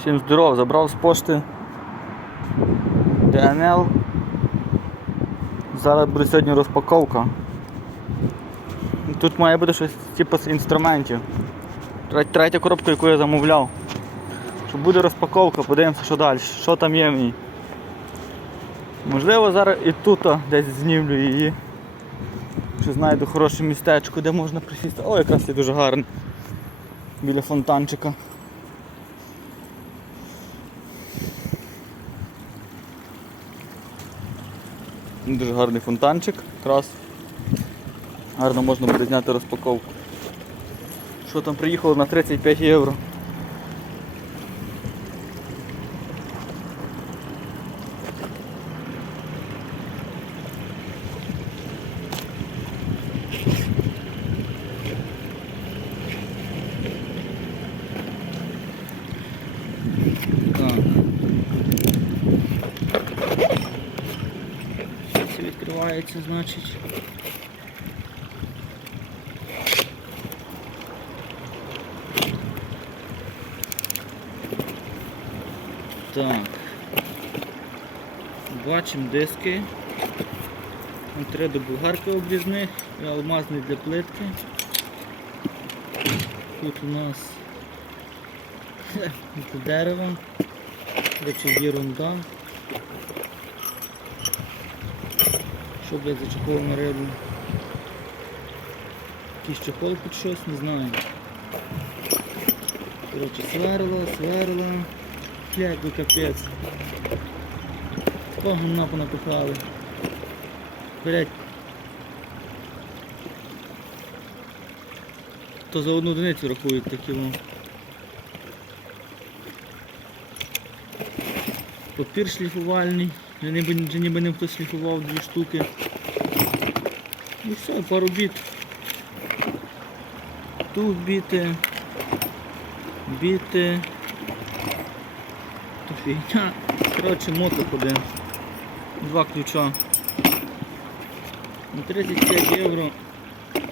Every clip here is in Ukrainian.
Всім здоров, забрав з пошти ДНЛ. Зараз буде сьогодні розпаковка. Тут має бути щось типу з інструментів. Третя коробка, яку я замовляв. Що буде розпаковка, подивимося, що далі, що там є в ній. Можливо, зараз і тут десь знімлю її. Що знайду хороше містечко, де можна присісти. О, якраз є дуже гарне. Біля фонтанчика. Дуже гарний фонтанчик, крас. Гарно можна буде зняти розпаковку. Що там приїхало на 35 євро. Так. Це відкривається, значить. Так. Бачимо диски. Три до болгарки обрізних і алмазний для плитки. Тут у нас це дерево. Короче, ерунда. Що за чехол на рибу? Якийсь чехол під щось, не знаю. Короче, сверло, сверло. Блядь, ну капець. Такого гамна понапихали. Блядь. То за одну одиницю рахують такі воно. Папір шліфувальний, ніби, ніби не хтось шліфував дві штуки. І все, пару біт. Тут біти. Біти. То фігня. Коротше, мотик один. Два ключа. На 35 євро.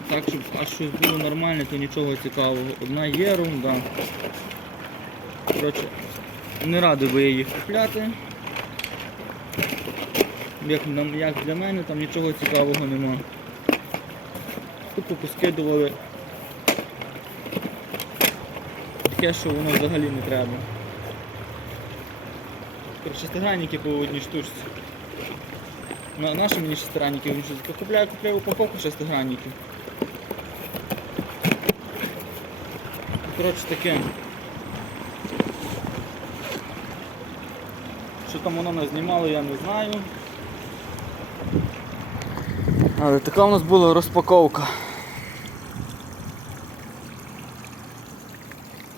Так, щоб аж щось було нормальне, то нічого цікавого. Одна єрунда. Коротше, не радий би я їх купляти. Як, для мене там нічого цікавого нема. Тупо поскидували таке, що воно взагалі не треба. Шестигранники по одній штучці. На, наші мені шестигранники, він щось купляю, купляю упаковку шестигранників. Коротше таке. Що там воно не знімало, я не знаю. Але така у нас була розпаковка.